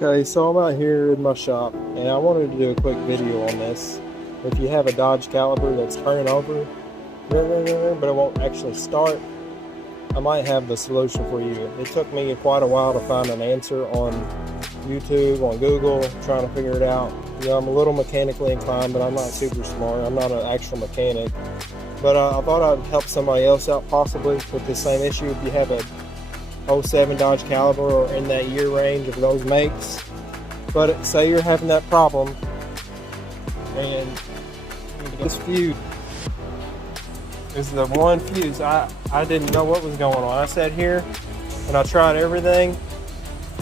Okay, so I'm out here in my shop and I wanted to do a quick video on this. If you have a Dodge Caliber that's turning over, but it won't actually start, I might have the solution for you. It took me quite a while to find an answer on YouTube, on Google, trying to figure it out. You know, I'm a little mechanically inclined, but I'm not super smart. I'm not an actual mechanic. But I thought I'd help somebody else out possibly with the same issue. If you have a 07 Dodge Caliber or in that year range of those makes, but say you're having that problem and this fuse is the one fuse. I didn't know what was going on. I sat here and I tried everything,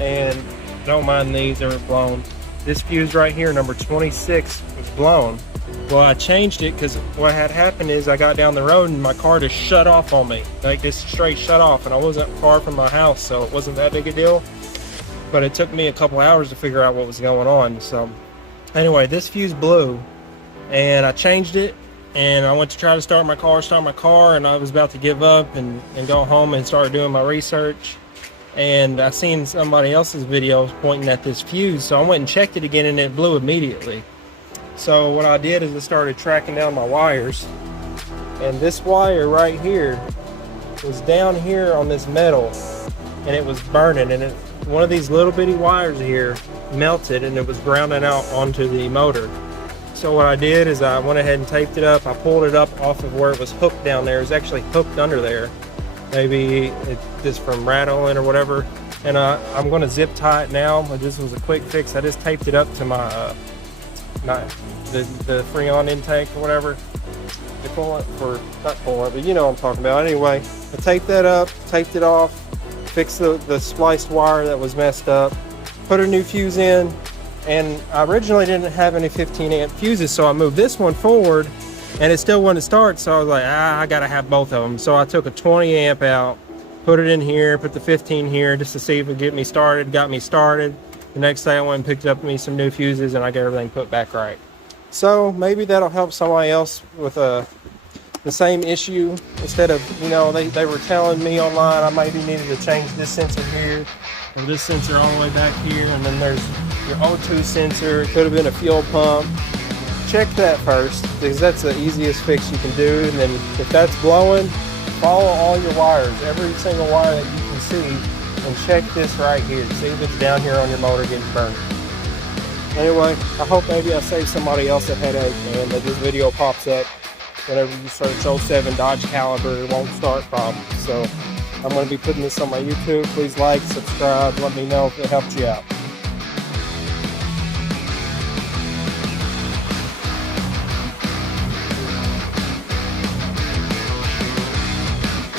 and don't mind these, they were blown. This fuse right here, number 26, was blown. Well, I changed it because what had happened is I got down the road and my car just shut off on me. Like, just straight shut off, and I wasn't far from my house, so it wasn't that big a deal. But it took me a couple hours to figure out what was going on. So anyway, this fuse blew and I changed it, and I went to try to start my car, and I was about to give up and go home and start doing my research. And I seen somebody else's video pointing at this fuse, so I went and checked it again, and it blew immediately. So what I did is I started tracking down my wires, and this wire right here was down here on this metal, and it was burning, and one of these little bitty wires here melted, and it was grounding out onto the motor. So what I did is I went ahead and taped it up. I pulled it up off of where it was hooked down there. It was actually hooked under there. Maybe it's just from rattling or whatever. And I'm going to zip tie it now. This was a quick fix. I just taped it up to my the Freon intake or whatever they call it, for not coolant, but you know what I'm talking about. Anyway, I taped that up, taped it off, fixed the spliced wire that was messed up, put a new fuse in, and I originally didn't have any 15 amp fuses, so I moved this one forward and it still wouldn't start. So I was like, I gotta have both of them. So I took a 20 amp out, put it in here, put the 15 here just to see if it would get me started. Got me started. The next day I went and picked up me some new fuses, and I got everything put back right. So maybe that'll help somebody else with the same issue. Instead of, you know, they were telling me online I maybe needed to change this sensor here, or this sensor all the way back here, and then there's your O2 sensor. It could have been a fuel pump. Check that first, because that's the easiest fix you can do. And then if that's blowing, follow all your wires, every single wire that you can see, and check this right here. See if it's down here on your motor getting burned. Anyway, I hope maybe I saved somebody else a headache, and that this video pops up whenever you search 07 Dodge Caliber, it won't start problem. So I'm going to be putting this on my YouTube. Please like, subscribe, let me know if it helped you out.